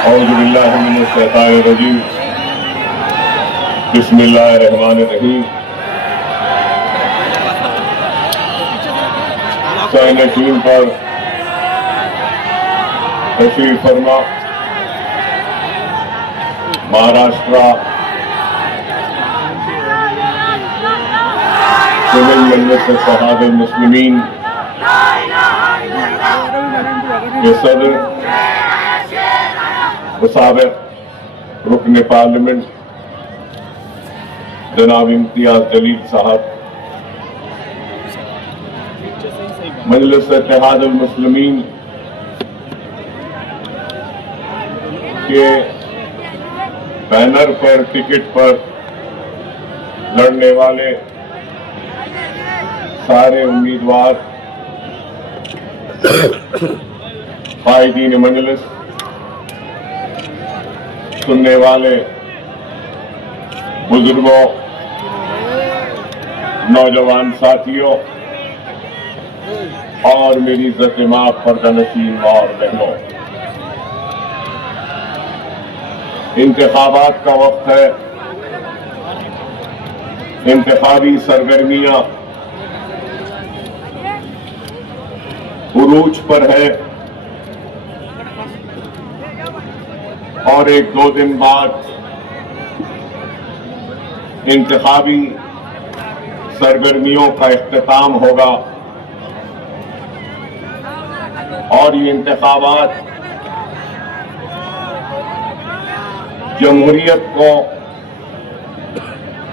औज़ु बिल्लाहि मिनश शैतानिर रजीम। बिस्मिल्लाहिर रहमानिर रहीम। साइनशीन पर तशरीफ फरमा महाराष्ट्र सिविल मजलिस इत्तेहादुल मुस्लिमीन के सदर मुसाबिक रुकन पार्लियामेंट जनाब इम्तियाज जलील साहब, मजलिस इत्तेहादुल मुस्लिमीन के बैनर पर टिकट पर लड़ने वाले सारे उम्मीदवार, कायदीन मजलिस, सुनने वाले बुजुर्गों, नौजवान साथियों और मेरी इज्जत-ए-माब पर्दानशीन और बहनों, इंतखाबात का वक्त है। इंतखाबी सरगर्मियां उरूज पर है और एक दो दिन बाद इंतखाबी सरगर्मियों का इख्तिताम होगा और ये इंतखाबात जमहूरियत को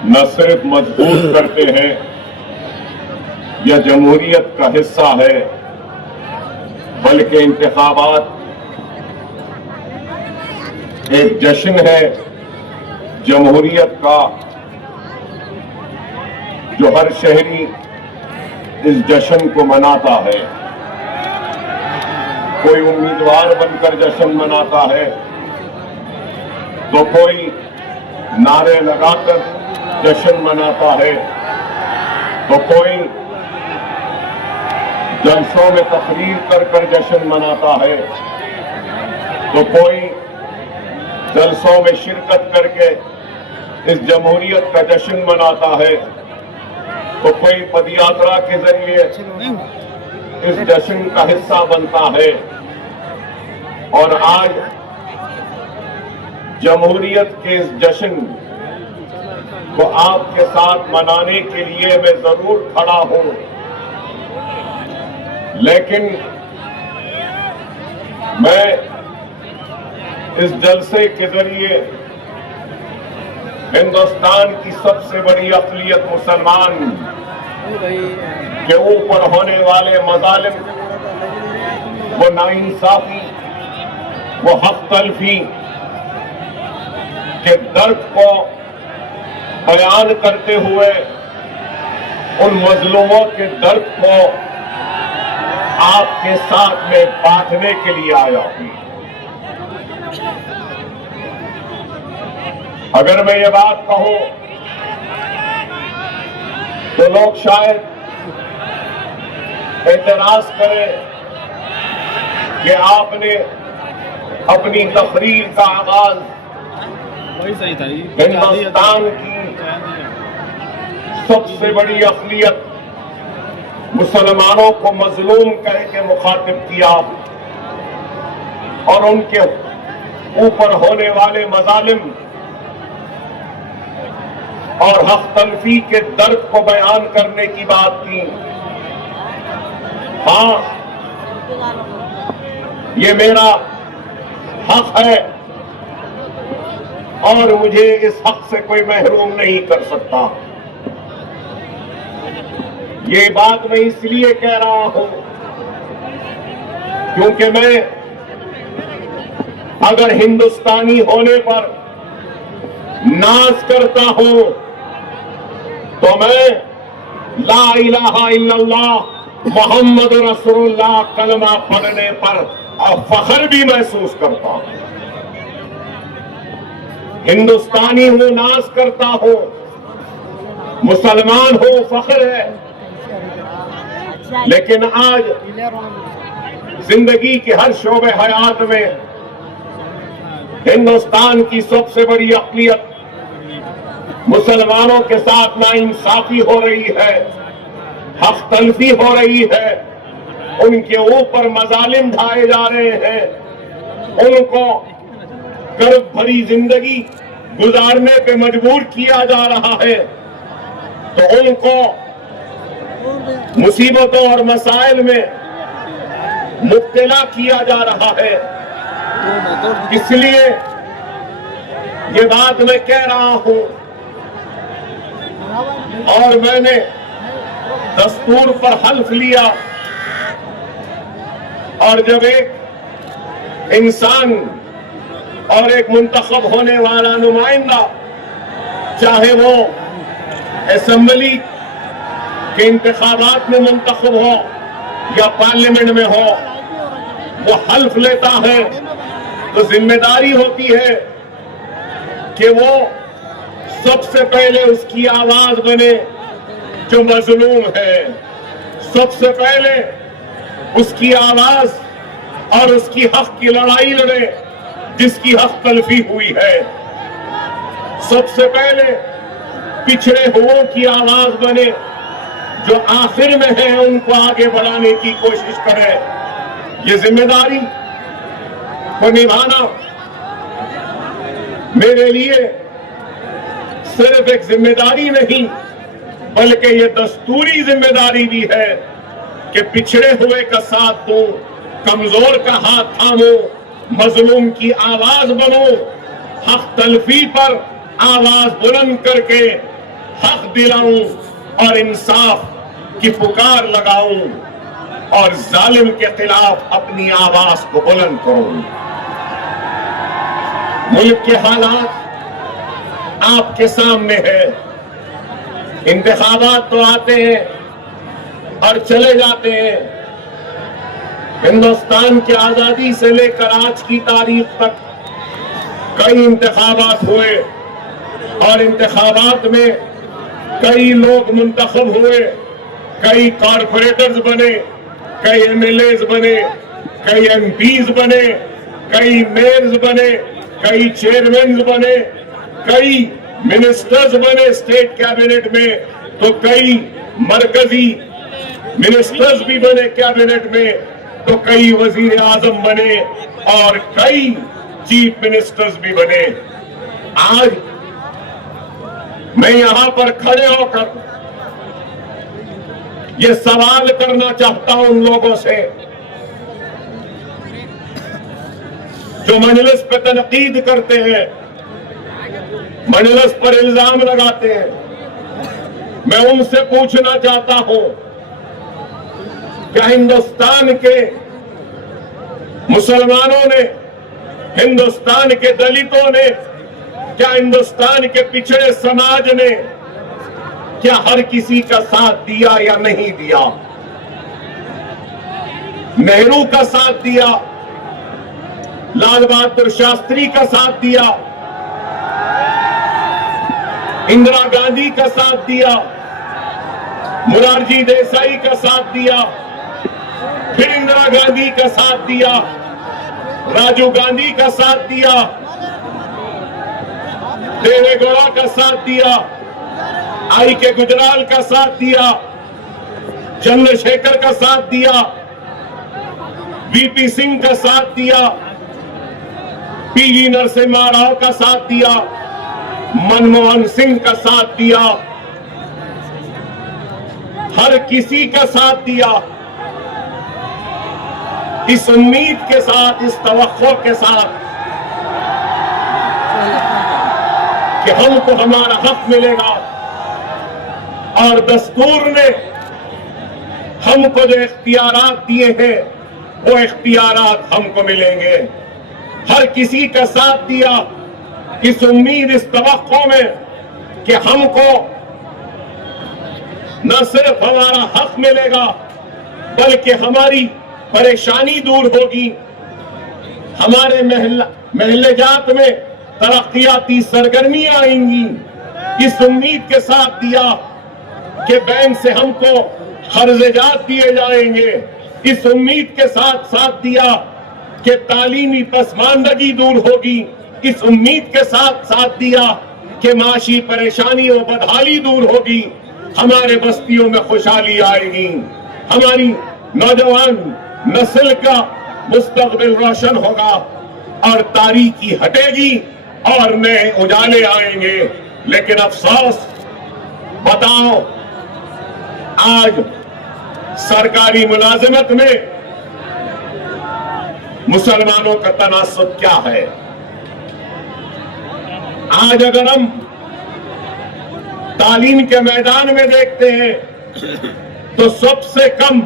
न सिर्फ मजबूत करते हैं या जमहूरियत का हिस्सा है, बल्कि इंतखाबात एक जश्न है जमहूरियत का, जो हर शहरी इस जश्न को मनाता है। कोई उम्मीदवार बनकर जश्न मनाता है तो कोई नारे लगाकर जश्न मनाता है, तो कोई जलसों में तकरीर कर जश्न मनाता है, तो कोई जलसों में शिरकत करके इस जमहूरियत का जश्न मनाता है, तो कोई पदयात्रा के जरिए इस जश्न का हिस्सा बनता है। और आज जमहूरियत के इस जश्न को आपके साथ मनाने के लिए मैं जरूर खड़ा हूं, लेकिन मैं इस जलसे के जरिए हिंदुस्तान की सबसे बड़ी अक़लियत मुसलमान के ऊपर होने वाले मज़ालिम, वो नाइंसाफी, वो हक तलफी के दर्द को बयान करते हुए उन मजलूमों के दर्द को आपके साथ में बांटने के लिए आया हूं। अगर मैं ये बात कहूं तो लोग शायद एतराज करें कि आपने अपनी तकरीर का आगाज हिंदुस्तान की सबसे बड़ी अक़लियत मुसलमानों को मजलूम कह के मुखातिब किया और उनके ऊपर होने वाले मजालिम और हक तलफी के दर्द को बयान करने की बात की। हाँ, ये मेरा हक है और मुझे इस हक से कोई महरूम नहीं कर सकता। ये बात मैं इसलिए कह रहा हूं क्योंकि मैं अगर हिंदुस्तानी होने पर नाज करता हूं तो मैं ला इलाहा इल्लल्लाह मोहम्मद रसूलुल्लाह कलमा पढ़ने पर फख्र भी महसूस करता हूं। हिंदुस्तानी हूं, नाज करता हूं, मुसलमान हूं, फख्र है। लेकिन आज जिंदगी के हर शोबे हयात में हिंदुस्तान की सबसे बड़ी अक़लियत मुसलमानों के साथ नाइंसाफी हो रही है, हक तलफी हो रही है, उनके ऊपर मजालिम ढाए जा रहे हैं, उनको कर्ब भरी जिंदगी गुजारने पे मजबूर किया जा रहा है, तो उनको मुसीबतों और मसाइल में मुब्तला किया जा रहा है। इसलिए ये बात मैं कह रहा हूं और मैंने दस्तूर पर हल्फ लिया, और जब एक इंसान और एक मुंतखब होने वाला नुमाइंदा, चाहे वो असेंबली के इंतखाबात में मुंतखब हो या पार्लियामेंट में हो, वो हल्फ लेता है तो जिम्मेदारी होती है कि वो सबसे पहले उसकी आवाज बने जो मजलूम है, सबसे पहले उसकी आवाज और उसकी हक की लड़ाई लड़े जिसकी हक तलफी हुई है, सबसे पहले पिछड़े हुओं की आवाज बने जो आखिर में है उनको आगे बढ़ाने की कोशिश करे। ये जिम्मेदारी को निभाना मेरे लिए सिर्फ एक जिम्मेदारी नहीं बल्कि ये दस्तूरी जिम्मेदारी भी है कि पिछड़े हुए का साथ दूं, कमजोर का हाथ थामो, मजलूम की आवाज बनो, हक तलफी पर आवाज बुलंद करके हक दिलाऊं और इंसाफ की पुकार लगाऊं और जालिम के खिलाफ अपनी आवाज को बुलंद करूं। मुल्क के हालात आपके सामने है, इंतखाबात तो आते हैं और चले जाते हैं। हिंदुस्तान की आजादी से लेकर आज की तारीख तक कई इंतखाबात हुए और इंतखाबात में कई लोग मुंतखब हुए, कई कॉरपोरेटर्स बने, कई एमएलएज बने, कई एमपीज बने, कई मेयर्स बने, कई चेयरमैन बने, कई मिनिस्टर्स बने स्टेट कैबिनेट में, तो कई मरकजी मिनिस्टर्स भी बने कैबिनेट में, तो कई वजीर आजम बने और कई चीफ मिनिस्टर्स भी बने। आज मैं यहां पर खड़े होकर ये सवाल करना चाहता हूं उन लोगों से जो मजलिस पे तनकीद करते हैं, मजलिस पर इल्जाम लगाते हैं। मैं उनसे पूछना चाहता हूं, क्या हिंदुस्तान के मुसलमानों ने, हिंदुस्तान के दलितों ने, क्या हिंदुस्तान के पिछड़े समाज ने क्या हर किसी का साथ दिया या नहीं दिया? नेहरू का साथ दिया, लाल बहादुर शास्त्री का साथ दिया, इंदिरा गांधी का साथ दिया, मोरारजी देसाई का साथ दिया, फिर इंदिरा गांधी का साथ दिया, राजीव गांधी का साथ दिया, देवेगौड़ा का साथ दिया, आई के गुजराल का साथ दिया, चंद्रशेखर का साथ दिया, वीपी सिंह का साथ दिया, पीवी नरसिम्हा राव का साथ दिया, मनमोहन सिंह का साथ दिया, हर किसी का साथ दिया, इस उम्मीद के साथ, इस तवक्को के साथ कि हमको हमारा हक मिलेगा और दस्तूर ने हमको जो इख्तियारात दिए हैं वो इख्तियारात हमको मिलेंगे। हर किसी का साथ दिया इस उम्मीद, इस तवक्को में कि हमको न सिर्फ हमारा हक मिलेगा बल्कि हमारी परेशानी दूर होगी, हमारे महल्लेजात में तरक्कियाती सरगर्मियां आएंगी। इस उम्मीद के साथ दिया कि बैंक से हमको कर्ज़जात दिए जाएंगे, इस उम्मीद के साथ साथ दिया कि तालीमी पसमानदगी दूर होगी, इस उम्मीद के साथ साथ दिया कि माशी परेशानी और बदहाली दूर होगी, हमारे बस्तियों में खुशहाली आएगी, हमारी नौजवान नस्ल का मुस्तकबिल रोशन होगा और तारीकी हटेगी और नए उजाले आएंगे। लेकिन अफसोस, बताओ आज सरकारी मुलाजिमत में मुसलमानों का तनासुब क्या है? आज अगर हम तालीम के मैदान में देखते हैं तो सबसे कम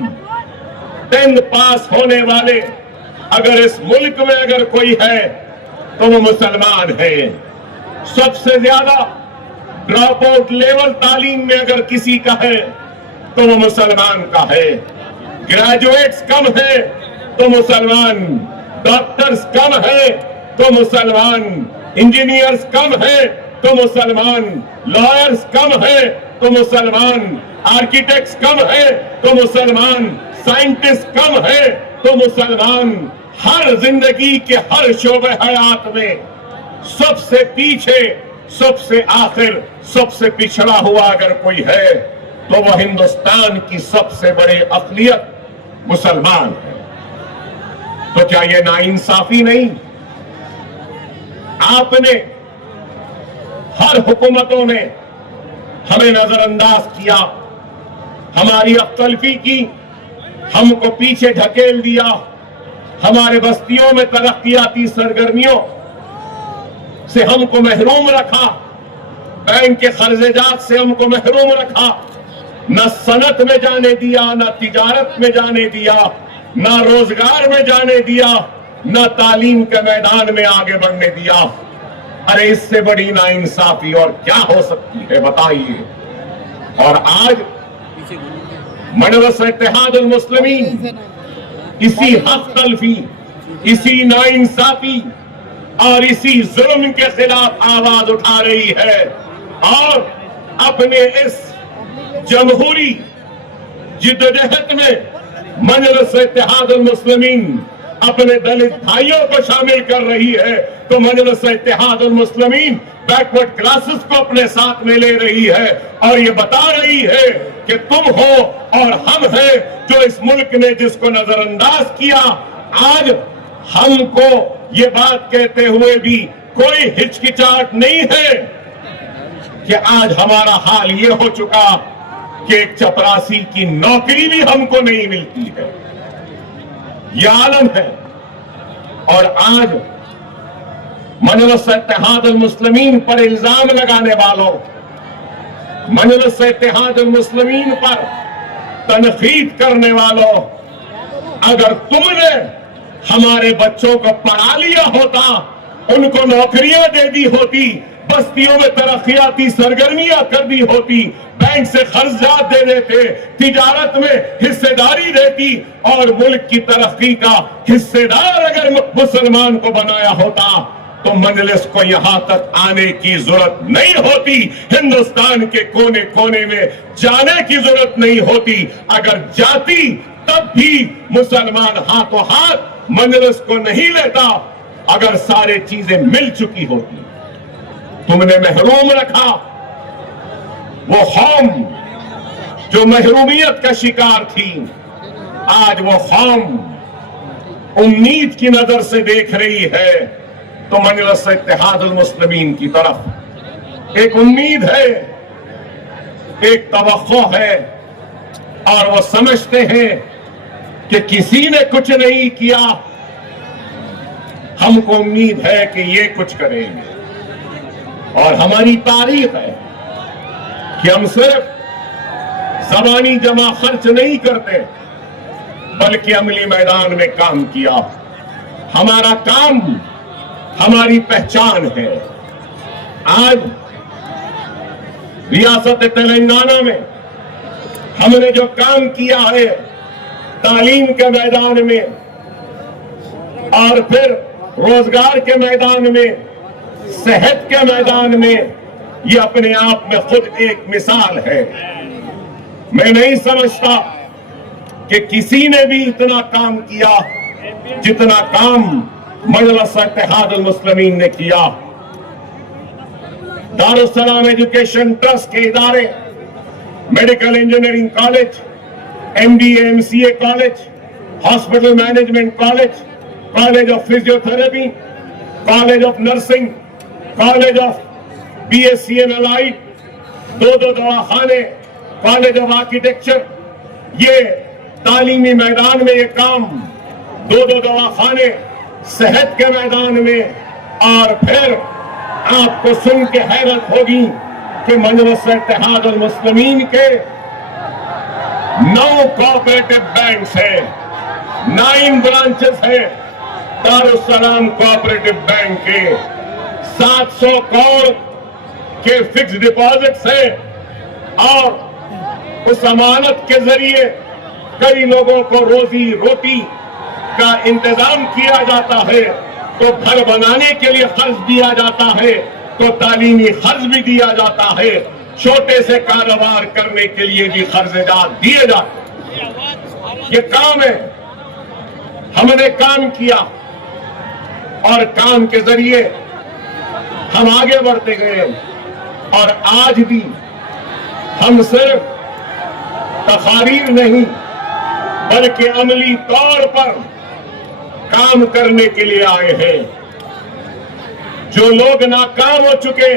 10th पास होने वाले अगर इस मुल्क में अगर कोई है तो वो मुसलमान है। सबसे ज्यादा ड्रॉप आउट लेवल तालीम में अगर किसी का है तो वो मुसलमान का है। ग्रेजुएट्स कम है तो मुसलमान, डॉक्टर्स कम है तो मुसलमान, इंजीनियर्स कम है तो मुसलमान, लॉयर्स कम है तो मुसलमान, आर्किटेक्ट्स कम है तो मुसलमान, साइंटिस्ट कम है तो मुसलमान। हर जिंदगी के हर शोबे हयात में सबसे पीछे, सबसे आखिर, सबसे पिछड़ा हुआ अगर कोई है तो वह हिंदुस्तान की सबसे बड़ी अक़लियत मुसलमान है। तो क्या यह नाइंसाफी नहीं? आपने, हर हुकूमतों ने हमें नजरअंदाज किया, हमारी अक्तलफी की, हमको पीछे ढकेल दिया, हमारे बस्तियों में तरक्कियाती सरगर्मियों से हमको महरूम रखा, बैंक के खर्जेजात से हमको महरूम रखा, न सनत में जाने दिया, न तिजारत में जाने दिया, न रोजगार में जाने दिया, न तालीम के मैदान में आगे बढ़ने दिया। अरे इससे बड़ी नाइंसाफी और क्या हो सकती है, बताइए। और आज मजलिस इत्तेहादुल मुस्लिमीन इसी हक तलफी, इसी नाइंसाफी और इसी जुल्म के खिलाफ आवाज उठा रही है और अपने इस जमहूरी जिद्दोजहद में मजलिस इत्तेहादुल मुस्लिमीन अपने दलित भाइयों को शामिल कर रही है। तो मजलिस इत्तेहादुल मुस्लिमीन बैकवर्ड क्लासेस को अपने साथ में ले रही है और ये बता रही है कि तुम हो और हम हैं जो इस मुल्क ने जिसको नजरअंदाज किया। आज हमको ये बात कहते हुए भी कोई हिचकिचाहट नहीं है कि आज हमारा हाल ये हो चुका कि एक चपरासी की नौकरी भी हमको नहीं मिलती है। यह आलम है। और आज मजलिस इत्तेहादुल मुस्लिमीन पर इल्जाम लगाने वालों, मजलिस इत्तेहादुल मुस्लिमीन पर तनकीद करने वालों, अगर तुमने हमारे बच्चों को पढ़ा लिया होता, उनको नौकरियां दे दी होती, बस्तियों में तरक्कियाती सरगर्मियां कर दी होती, बैंक से कर्जात दे देते, तिजारत में हिस्सेदारी देती और मुल्क की तरक्की का हिस्सेदार अगर मुसलमान को बनाया होता तो मजलिस को यहां तक आने की जरूरत नहीं होती, हिंदुस्तान के कोने कोने में जाने की जरूरत नहीं होती। अगर जाती तब भी मुसलमान हाथों हाथ मजलिस को नहीं लेता, अगर सारे चीजें मिल चुकी होती। तुमने महरूम रखा वो कौम जो महरूमियत का शिकार थी, आज वो कौम उम्मीद की नजर से देख रही है। तो मजलिस इत्तेहादुल मुस्लिमीन की तरफ एक उम्मीद है, एक तवक्को है और वो समझते हैं कि किसी ने कुछ नहीं किया, हमको उम्मीद है कि ये कुछ करेंगे। और हमारी तारीफ है कि हम सिर्फ ज़बानी जमा खर्च नहीं करते बल्कि अमली मैदान में काम किया। हमारा काम हमारी पहचान है। आज रियासत तेलंगाना में हमने जो काम किया है तालीम के मैदान में और फिर रोजगार के मैदान में, सेहत के मैदान में, ये अपने आप में खुद एक मिसाल है। मैं नहीं समझता कि किसी ने भी इतना काम किया जितना काम मजलिस इत्तेहाद अल मुस्लिमीन ने किया। दारुस्सलाम एजुकेशन ट्रस्ट के इदारे, medical engineering college, MBA MCA college, hospital management college, college of physiotherapy, college of nursing, college of BSc allied, दो दवाखाने, कॉलेज ऑफ आर्किटेक्चर, ये तालीमी मैदान में ये काम, दो दवाखाने सेहत के मैदान में। और फिर आपको सुन के हैरत होगी कि मजलिस इत्तेहाद अल मुस्लिमीन के 9 कोऑपरेटिव बैंक्स है, 9 ब्रांचेस है दारुस्सलाम कोऑपरेटिव बैंक के, 700 करोड़ के फिक्स डिपॉजिट्स है और उस अमानत के जरिए कई लोगों को रोजी रोटी का इंतजाम किया जाता है। तो घर बनाने के लिए खर्च दिया जाता है, तो तालीमी खर्च भी दिया जाता है, छोटे से कारोबार करने के लिए भी खर्चात दिए जाते हैं। ये काम है, हमने काम किया और काम के जरिए हम आगे बढ़ते गए। और आज भी हम सिर्फ तकारीर नहीं बल्कि अमली तौर पर काम करने के लिए आए हैं। जो लोग नाकाम हो चुके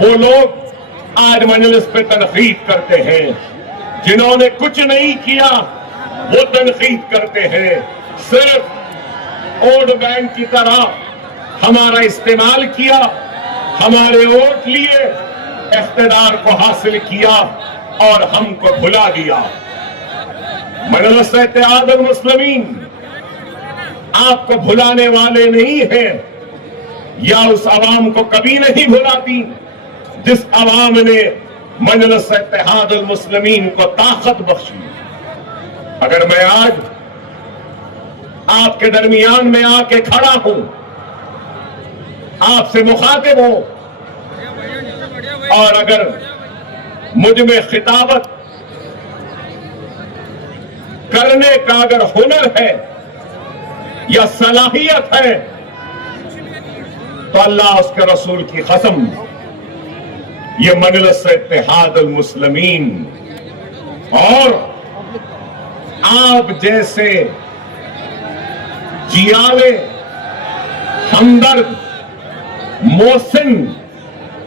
वो लोग आज मजलिस पे तनकीद करते हैं, जिन्होंने कुछ नहीं किया वो तनकीद करते हैं। सिर्फ वोट बैंक की तरह हमारा इस्तेमाल किया, हमारे वोट लिए, इख्तिदार को हासिल किया और हमको भुला दिया। मजलिस इत्तेहाद अल मुस्लिमीन आपको भुलाने वाले नहीं है, या उस आवाम को कभी नहीं भुलाती जिस आवाम ने मजलिस इत्तेहाद अल मुस्लिमीन को ताकत बख्शी। अगर मैं आज आपके दरमियान में आके खड़ा हूं, आपसे मुखातिब हूं, और अगर मुझ में खिताबत करने का अगर हुनर है या सलाहियत है, तो अल्लाह उसके रसूल की कसम ये मजलिस इत्तेहाद अल मुस्लिमीन और आप जैसे जियाले, हमदर्द, मोहसिन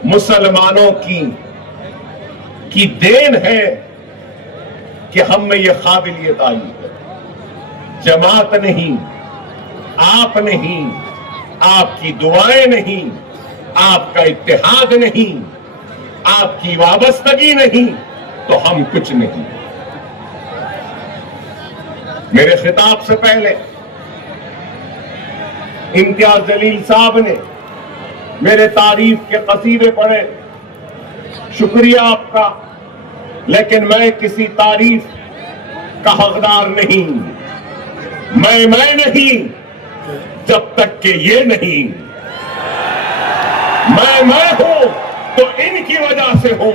मुसलमानों की देन है कि हम में यह काबिलियत आई है। जमात नहीं, आप नहीं, आपकी दुआएं नहीं, आपका इत्तेहाद नहीं, आपकी वाबस्तगी नहीं, तो हम कुछ नहीं। मेरे खिताब से पहले इम्तियाज जलील साहब ने मेरे तारीफ के कसीदे पढ़े, शुक्रिया आपका, लेकिन मैं किसी तारीफ का हकदार नहीं। मैं नहीं जब तक कि ये नहीं। मैं हूं तो इनकी वजह से हूं,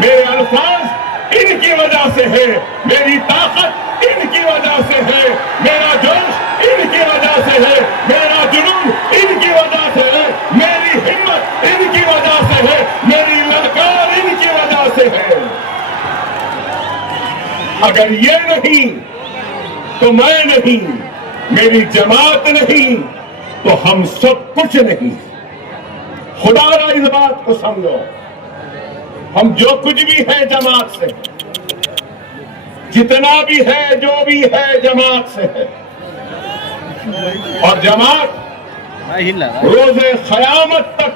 मेरे अल्फाज इनकी वजह से है, मेरी ताकत इनकी वजह से है, मेरा जोश इनकी वजह से है, मेरा जुनून इनकी वजह से है, मेरी हिम्मत इनकी वजह से है, मेरी ललकार इनकी वजह से है। अगर ये नहीं तो मैं नहीं, मेरी जमात नहीं तो हम सब कुछ नहीं। खुदा ना इस बात को समझो, हम जो कुछ भी है जमात से, जितना भी है, जो भी है जमात से है। और जमात रोज़े क़यामत तक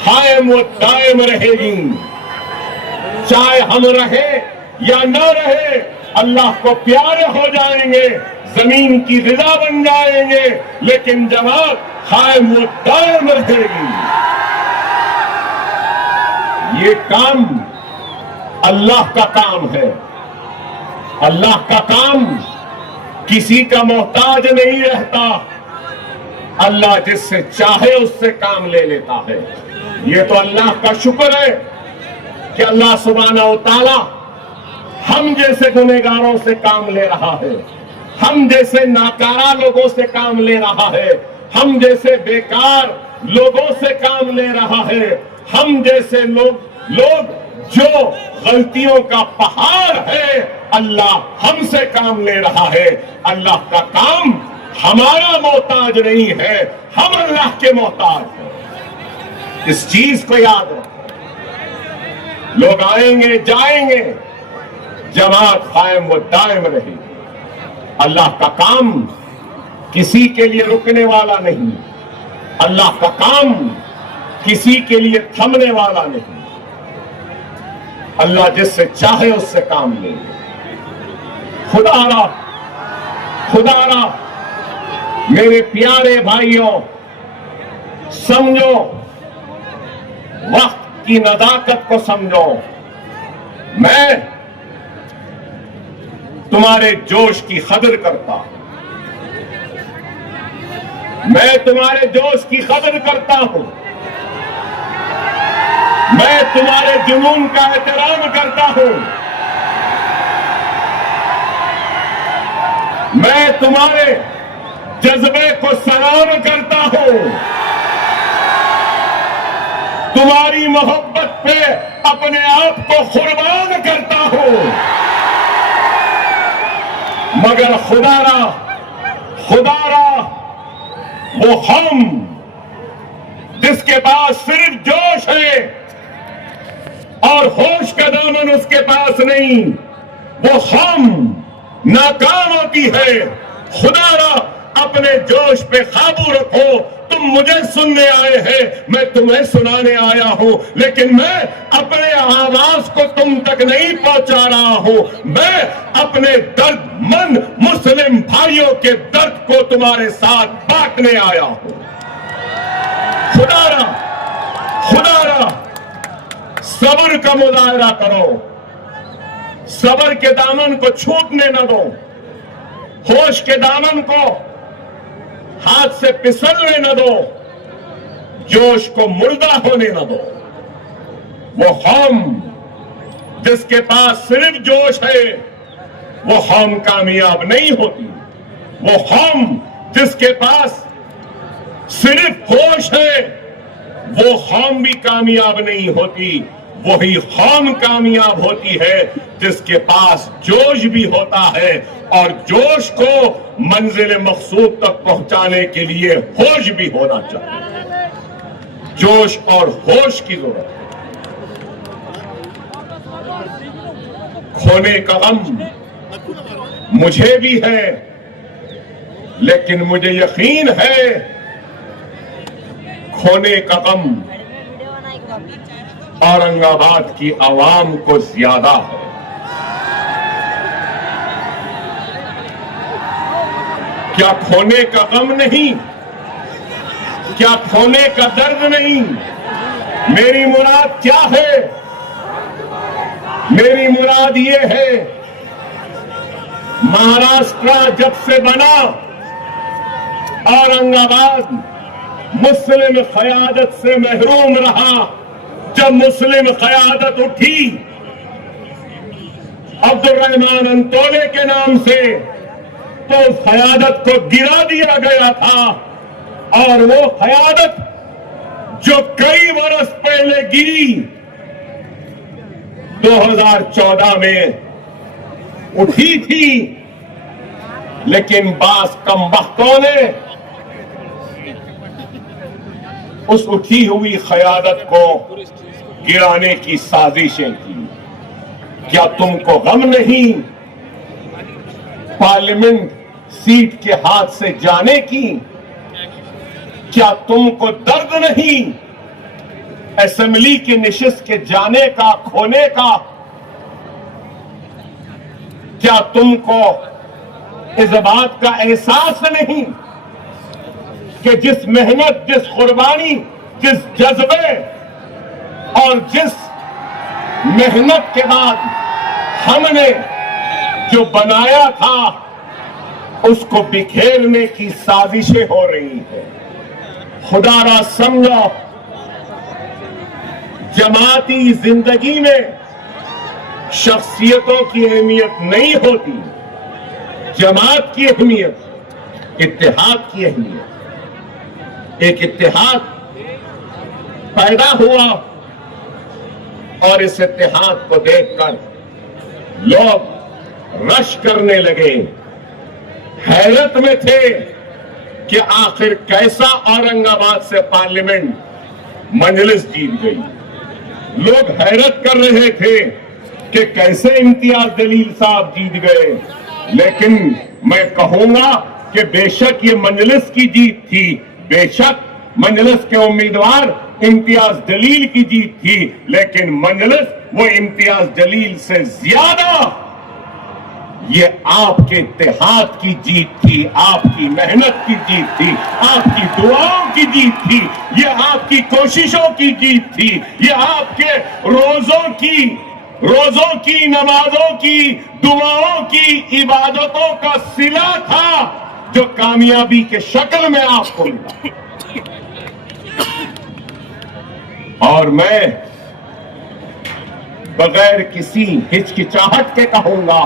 कायम व दायम रहेगी। चाहे हम रहे या न रहे, अल्लाह को प्यारे हो जाएंगे, जमीन की ग़िज़ा बन जाएंगे, लेकिन जमात कायम व दायम रहेगी। ये काम अल्लाह का काम है। अल्लाह का काम किसी का मोहताज नहीं रहता। अल्लाह जिससे चाहे उससे काम ले लेता है। ये तो अल्लाह का शुक्र है कि अल्लाह सुब्हानहू व तआला हम जैसे गुनहगारों से काम ले रहा है। हम जैसे नाकारा लोगों से काम ले रहा है, हम जैसे बेकार लोगों से काम ले रहा है, हम जैसे लोग जो गलतियों का पहाड़ है, अल्लाह हमसे काम ले रहा है। अल्लाह का काम हमारा मोहताज नहीं है, हम अल्लाह के मोहताज हैं। इस चीज को याद रखो। लोग आएंगे जाएंगे, जमात कायम व दायम रहेगी। अल्लाह का काम किसी के लिए रुकने वाला नहीं, अल्लाह का काम किसी के लिए थमने वाला नहीं। अल्लाह जिससे चाहे उससे काम ले। खुदारा मेरे प्यारे भाइयों, समझो, वक्त की नजाकत को समझो। मैं तुम्हारे जोश की कदर करता हूं, मैं तुम्हारे जोश की कदर करता हूं, मैं तुम्हारे जुनून का एहतराम करता हूं, मैं तुम्हारे जज्बे को सलाम करता हूं, तुम्हारी मोहब्बत पे अपने आप को कुर्बान करता हूं। मगर खुदारा वो हम जिसके पास सिर्फ जोश है और होश का दामन उसके पास नहीं, वो हम नाकाम होती है। खुदारा अपने जोश पे काबू रखो। तुम मुझे सुनने आए हैं, मैं तुम्हें सुनाने आया हूं, लेकिन मैं अपने आवाज को तुम तक नहीं पहुंचा रहा हूं। मैं अपने दर्दमंद मुस्लिम भाइयों के दर्द को तुम्हारे साथ बांटने आया हूं। खुदारा सब्र का मुजाहरा करो, सब्र के दामन को छूटने न दो, होश के दामन को हाथ से फिसलने न दो, जोश को मुर्दा होने न दो। वो कौम जिसके पास सिर्फ जोश है, वो कौम कामयाब नहीं होती। वो कौम जिसके पास सिर्फ होश है, वो कौम भी कामयाब नहीं होती। वही कौम कामयाब होती है जिसके पास जोश भी होता है, और जोश को मंजिल मकसूद तक पहुंचाने के लिए होश भी होना चाहिए। जोश और होश की जरूरत है। खोने का गम मुझे भी है, लेकिन मुझे यकीन है खोने का गम औरंगाबाद की आवाम को ज्यादा है। क्या खोने का गम नहीं? क्या खोने का दर्द नहीं? मेरी मुराद क्या है? मेरी मुराद ये है, महाराष्ट्र जब से बना, औरंगाबाद मुस्लिम क़यादत से महरूम रहा। जब मुस्लिम क़यादत उठी अब्दुर्रहमान अंतोले के नाम से, तो उस क़यादत को गिरा दिया गया था। और वो क़यादत जो कई बरस पहले गिरी, 2014 में उठी थी, लेकिन बास कमबख्तों ने उस उठी हुई क़यादत को गिराने की साजिशें की। क्या तुमको गम नहीं पार्लियामेंट सीट के हाथ से जाने की? क्या तुमको दर्द नहीं असेंबली की निशिस्त के जाने का, खोने का? क्या तुमको इस बात का एहसास नहीं कि जिस मेहनत, जिस कुर्बानी, जिस जज्बे और जिस मेहनत के बाद हमने जो बनाया था, उसको बिखेरने की साजिशें हो रही है। खुदारा समझो, जमाती जिंदगी में शख्सियतों की अहमियत नहीं होती, जमात की अहमियत, इत्तेहाद की अहमियत। एक इत्तेहाद पैदा हुआ और इस इत्तेहाद को देखकर लोग रश करने लगे, हैरत में थे कि आखिर कैसा औरंगाबाद से पार्लियामेंट मजलिस जीत गई। लोग हैरत कर रहे थे कि कैसे इम्तियाज जलील साहब जीत गए। लेकिन मैं कहूंगा कि बेशक ये मजलिस की जीत थी, बेशक मजलिस के उम्मीदवार इम्तियाज जलील की जीत थी, लेकिन मजलिस वो इम्तियाज जलील से ज्यादा ये आपके इत्तेहाद की जीत थी, आपकी मेहनत की जीत थी, आपकी दुआओं की जीत थी, ये आपकी कोशिशों की जीत थी, ये आपके रोजों की नमाजों की दुआओं की इबादतों का सिला था जो कामयाबी के शक्ल में आपको मिला। और मैं बगैर किसी हिचकिचाहट के कहूंगा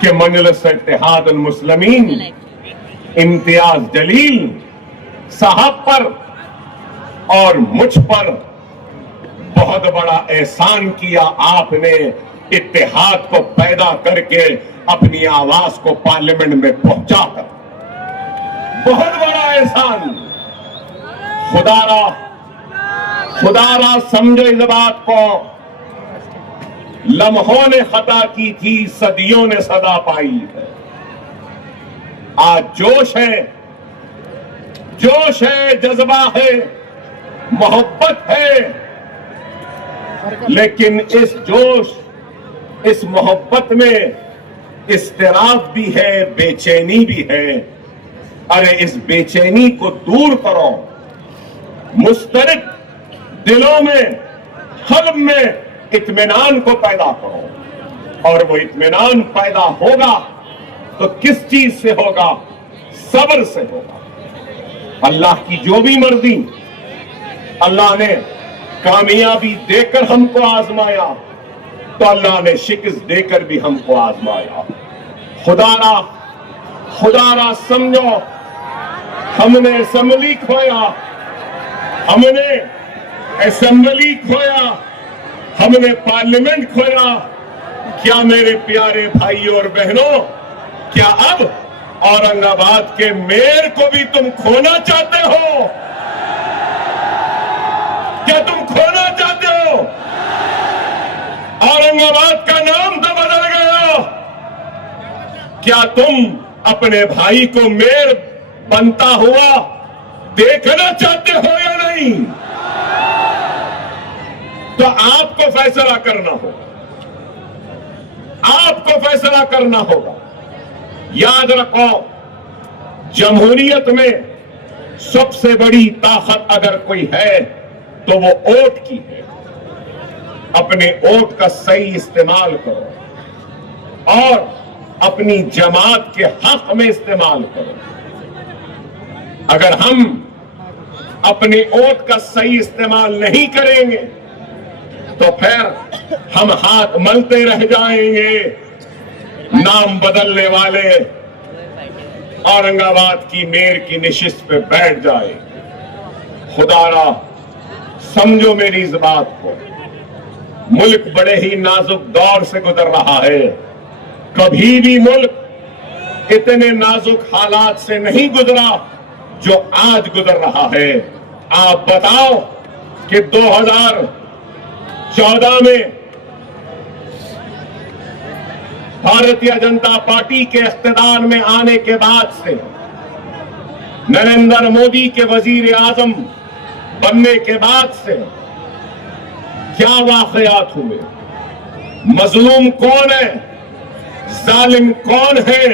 कि मजलिस इत्तेहाद अल मुस्लिमीन इम्तियाज जलील साहब पर और मुझ पर बहुत बड़ा एहसान किया। आपने इत्तेहाद को पैदा करके अपनी आवाज को पार्लियामेंट में पहुंचाकर बहुत बड़ा एहसान। खुदारा समझो इस बात को, लम्हों ने खता की थी, सदियों ने सदा पाई है। आज जोश है, जज्बा है, मोहब्बत है, लेकिन इस जोश, इस मोहब्बत में इस्तिराब भी है, बेचैनी भी है। अरे इस बेचैनी को दूर करो, मुस्तरिद दिलों में, कल्ब में इत्मीनान को पैदा करो। और वो इत्मीनान पैदा होगा तो किस चीज से होगा? सब्र से होगा। अल्लाह की जो भी मर्जी, अल्लाह ने कामयाबी देकर हमको आजमाया तो अल्लाह ने शिकस्त देकर भी हमको आजमाया। खुदारा समझो, हमने असेंबली खोया, हमने पार्लियामेंट खोया। क्या मेरे प्यारे भाइयों और बहनों, क्या अब औरंगाबाद के मेयर को भी तुम खोना चाहते हो? क्या तुम खोना चाहते हो? औरंगाबाद का नाम तो बदल गया। क्या तुम अपने भाई को मेयर बनता हुआ देखना चाहते हो या नहीं? तो आपको फैसला करना होगा, आपको फैसला करना होगा। याद रखो, जमहूरियत में सबसे बड़ी ताकत अगर कोई है तो वो वोट की है। अपने वोट का सही इस्तेमाल करो और अपनी जमात के हक में इस्तेमाल करो। अगर हम अपने वोट का सही इस्तेमाल नहीं करेंगे तो फिर हम हाथ मलते रह जाएंगे। नाम बदलने वाले औरंगाबाद की मेयर की निशिस्त पे बैठ जाए। खुदारा समझो मेरी इस बात को, मुल्क बड़े ही नाजुक दौर से गुजर रहा है। कभी भी मुल्क इतने नाजुक हालात से नहीं गुजरा जो आज गुजर रहा है। आप बताओ कि 2014 में भारतीय जनता पार्टी के इख्तियार में आने के बाद से, नरेंद्र मोदी के वजीर आजम बनने के बाद से क्या वाकयात हुए? मजलूम कौन है, जालिम कौन है,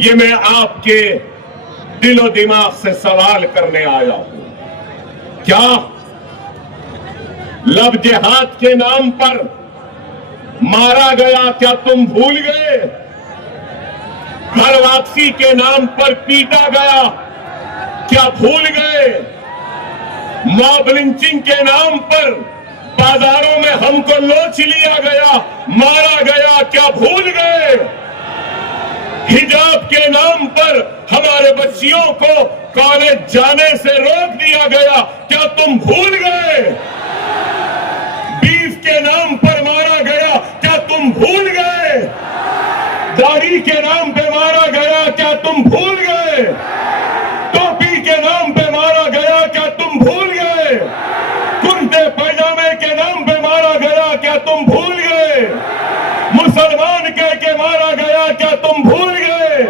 ये मैं आपके दिलो दिमाग से सवाल करने आया हूं। क्या लब जिहाद के नाम पर मारा गया, क्या तुम भूल गए? घर वापसी के नाम पर पीटा गया, क्या भूल गए? मॉब लिंचिंग के नाम पर बाजारों में हमको लोच लिया गया, मारा गया, क्या भूल गए? हिजाब के नाम पर हमारे बच्चियों को कॉलेज जाने से रोक दिया गया, क्या तुम भूल गए? बीफ के नाम पर मारा गया, क्या तुम भूल गए? दाढ़ी के नाम पे मारा गया, क्या तुम भूल गए? टोपी के नाम पे मारा गया, क्या तुम भूल गए? कुर्ते पैजामे के नाम पे मारा गया, क्या तुम भूल गए? मुसलमान कह के मारा गया, क्या तुम भूल गए?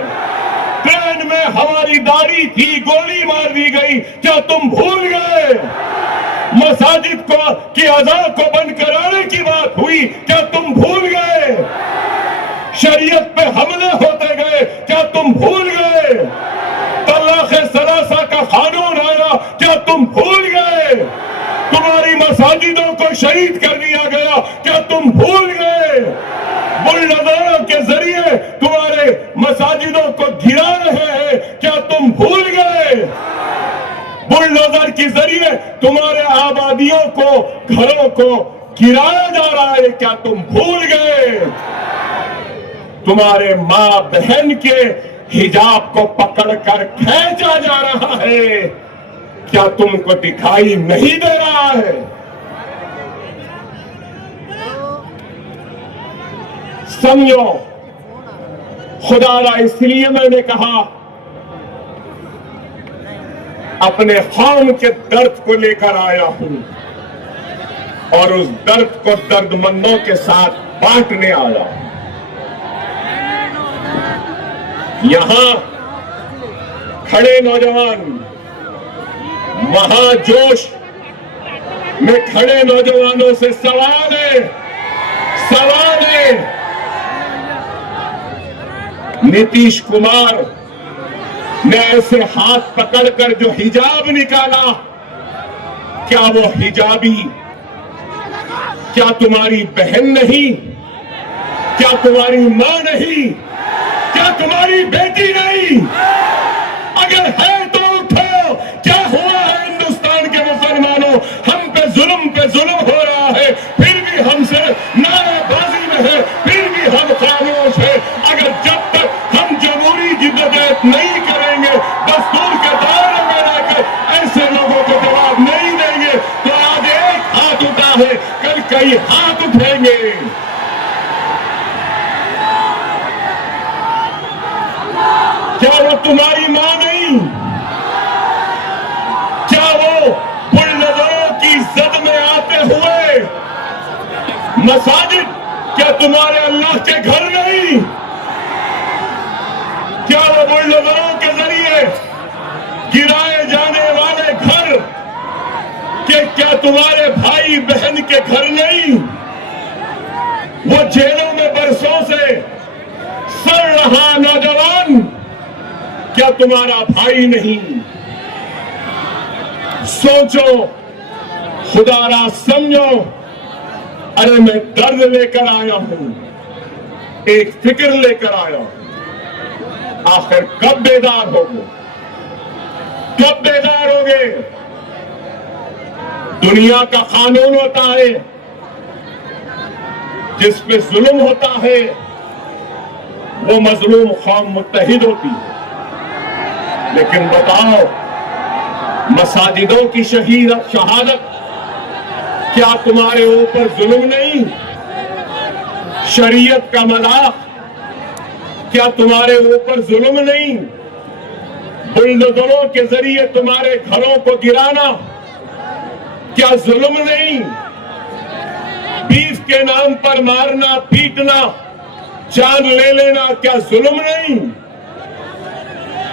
ट्रेन में हमारी दाढ़ी थी, गोली मार दी गई, क्या तुम भूल गए? मसाजिद को की अज़ान को बंद कराने की बात हुई, क्या तुम भूल गए? शरीयत पे हमले होते गए, क्या तुम भूल गए? तलाक़े सलासा का कानून आया, क्या तुम भूल गए? तुम्हारी मसाजिदों को शहीद कर दिया गया, क्या तुम भूल गए? बुलडोजरों के जरिए तुम्हारे मसाजिदों को गिरा रहे हैं, क्या तुम भूल गए? बुलडोजर के जरिए तुम्हारे आबादियों को, घरों को गिराया जा रहा है, क्या तुम भूल गए? तुम्हारे मां बहन के हिजाब को पकड़कर खींचा जा रहा है, क्या तुमको दिखाई नहीं दे रहा है? समझो, खुदारा इसलिए मैंने कहा अपने कौम के दर्द को लेकर आया हूं और उस दर्द को दर्दमंदों के साथ बांटने आया हूं। यहां खड़े नौजवान, महाजोश में खड़े नौजवानों से सवाल है, नीतीश कुमार ने ऐसे हाथ पकड़कर जो हिजाब निकाला, क्या वो हिजाबी, क्या तुम्हारी बहन नहीं? क्या तुम्हारी मां नहीं? क्या तुम्हारी बेटी नहीं? अगर है तो उठो। क्या हुआ है हिंदुस्तान के मुसलमानों? हम पे जुल्म हो रहा है, फिर भी हमसे नारेबाजी में है, फिर भी हम खामोश है। अगर जब तक हम जमहूरी जिद्दोजहद नहीं करेंगे, दस्तूर के दायरे में रहकर ऐसे लोगों को जवाब नहीं देंगे, तो आज एक हाथ उठा है, कल कई हाथ उठेंगे। क्या वो तुम्हारी मां नहीं? क्या वो बुलडोजरों की जद में आते हुए मसाजिद, क्या तुम्हारे अल्लाह के घर नहीं? क्या वो बुलडोजरों के जरिए गिराए जाने वाले घर के क्या तुम्हारे भाई बहन के घर नहीं? वो जेलों में बरसों से सड़ रहा नौजवान, क्या तुम्हारा भाई नहीं? सोचो, खुदारा समझो। अरे मैं दर्द लेकर आया हूं, एक फिक्र लेकर आया हूं। आखिर कब बेदार होगे? कब बेदार होगे? दुनिया का कानून होता है, जिस पे जुल्म होता है वो मजलूम कौम मुत्तहिद होती है। लेकिन बताओ, मसाजिदों की शहादत क्या तुम्हारे ऊपर जुल्म नहीं? शरीयत का मजाक क्या तुम्हारे ऊपर जुल्म नहीं? बुलडोजरों के जरिए तुम्हारे घरों को गिराना क्या जुल्म नहीं? बीफ के नाम पर मारना, पीटना, जान ले लेना क्या जुल्म नहीं?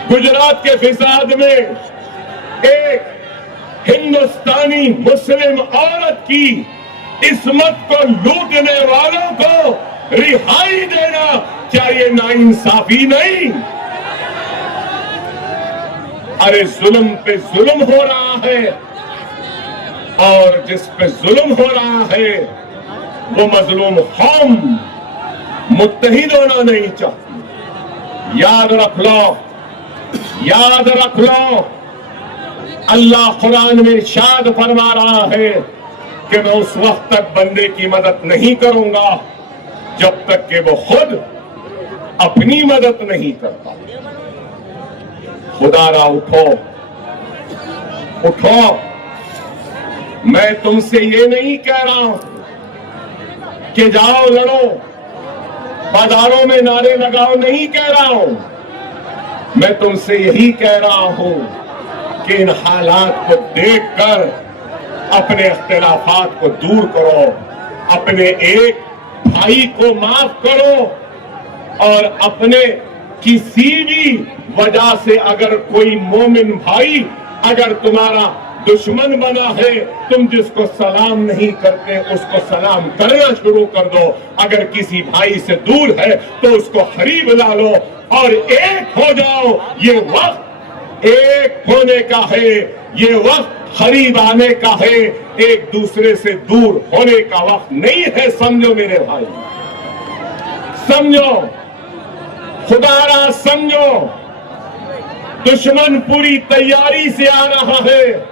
गुजरात के फिसाद में एक हिंदुस्तानी मुस्लिम औरत की इस्मत को लूटने वालों को रिहाई देना, क्या ये नाइंसाफी नहीं? अरे जुल्म पे जुल्म हो रहा है, और जिस पे जुल्म हो रहा है वो मजलूम कौम मुत्तहिद होना नहीं चाहती। याद रख लो, याद रख लो, अल्लाह कुरान में इरशाद फरमा रहा है कि मैं उस वक्त तक बंदे की मदद नहीं करूंगा जब तक कि वो खुद अपनी मदद नहीं करता। खुदारा उठो, उठो। मैं तुमसे ये नहीं कह रहा हूं कि जाओ लड़ो, बाजारों में नारे लगाओ, नहीं कह रहा हूं। मैं तुमसे यही कह रहा हूं कि इन हालात को देखकर अपने इख्तिलाफात को दूर करो, अपने एक भाई को माफ करो, और अपने किसी भी वजह से अगर कोई मोमिन भाई अगर तुम्हारा दुश्मन बना है, तुम जिसको सलाम नहीं करते उसको सलाम करना शुरू कर दो। अगर किसी भाई से दूर है तो उसको करीब ला लो और एक हो जाओ। ये वक्त एक होने का है, ये वक्त करीब आने का है, एक दूसरे से दूर होने का वक्त नहीं है। समझो मेरे भाई, समझो, खुदारा समझो। दुश्मन पूरी तैयारी से आ रहा है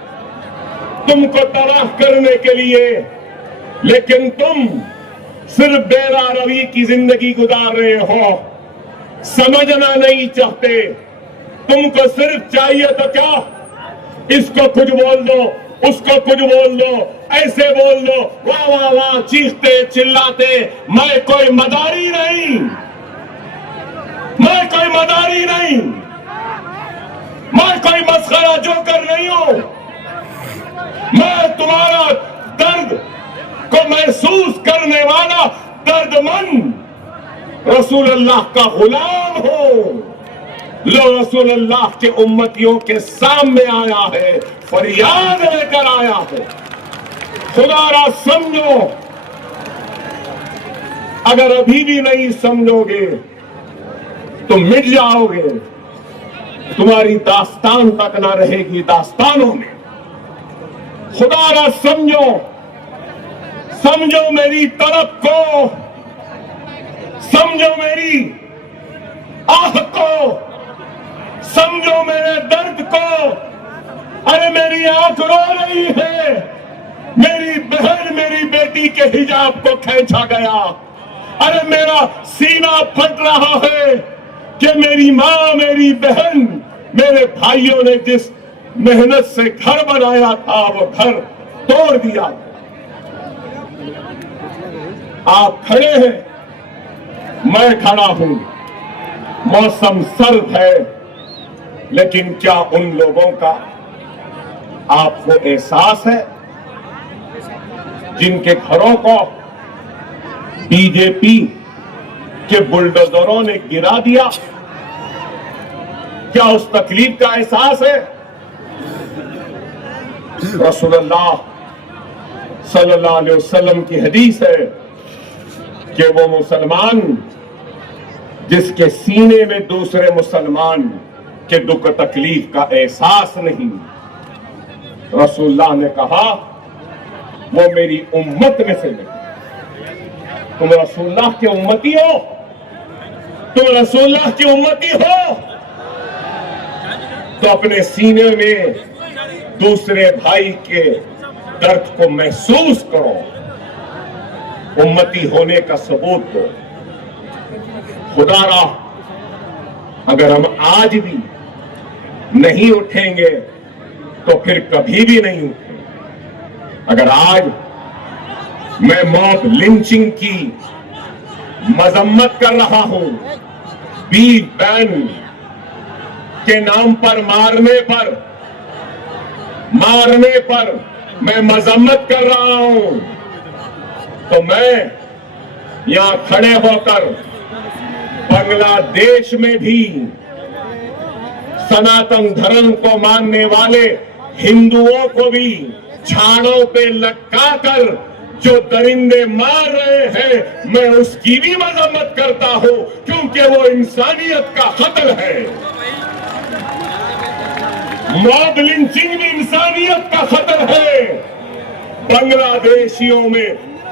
तुमको तबाह करने के लिए, लेकिन तुम सिर्फ बेरा रवि की जिंदगी गुजार रहे हो, समझना नहीं चाहते। तुमको सिर्फ चाहिए तो क्या, इसको कुछ बोल दो, उसको कुछ बोल दो, ऐसे बोल दो, वाह वाह वाह चीखते चिल्लाते। मैं कोई मदारी नहीं, मैं कोई मदारी नहीं, मैं कोई मस्खरा जोकर नहीं हूं। मैं तुम्हारा दर्द को महसूस करने वाला दर्दमंद रसूल अल्लाह का गुलाम हूं। लो रसूल अल्लाह के उम्मतियों के सामने आया है, फरियाद लेकर आया है। खुदारा समझो। अगर अभी भी नहीं समझोगे तो मिट जाओगे, तुम्हारी दास्तान तक ना रहेगी दास्तानों में। खुदारा समझो, समझो मेरी तरफ को, समझो मेरी आह को, समझो मेरे दर्द को। अरे मेरी आंख रो रही है, मेरी बहन मेरी बेटी के हिजाब को खींचा गया। अरे मेरा सीना फट रहा है कि मेरी माँ, मेरी बहन, मेरे भाइयों ने जिस मेहनत से घर बनाया था वो घर तोड़ दिया। आप खड़े हैं, मैं खड़ा हूं, मौसम सर्द है, लेकिन क्या उन लोगों का आपको एहसास है जिनके घरों को बीजेपी के बुलडोजरों ने गिरा दिया? क्या उस तकलीफ का एहसास है? रसूलुल्लाह सल्लल्लाहु अलैहि वसल्लम की हदीस है कि वो मुसलमान जिसके सीने में दूसरे मुसलमान के दुख तकलीफ का एहसास नहीं, रसूलुल्लाह ने कहा वो मेरी उम्मत में से नहीं। तुम रसूलुल्लाह के उम्मती हो, तुम रसूलुल्लाह की उम्मती हो तो अपने सीने में दूसरे भाई के दर्द को महसूस करो, उम्मती होने का सबूत दो। खुदारा अगर हम आज भी नहीं उठेंगे तो फिर कभी भी नहीं उठेंगे। अगर आज मैं मॉब लिंचिंग की मजम्मत कर रहा हूं, बीफ बैन के नाम पर मारने पर मैं मजम्मत कर रहा हूं, तो मैं यहां खड़े होकर बांग्लादेश में भी सनातन धर्म को मानने वाले हिंदुओं को भी झाड़ों पे लटकाकर जो दरिंदे मार रहे हैं, मैं उसकी भी मजम्मत करता हूं, क्योंकि वो इंसानियत का कत्ल है। मॉब लिंचिंग भी इंसानियत का कत्ल है।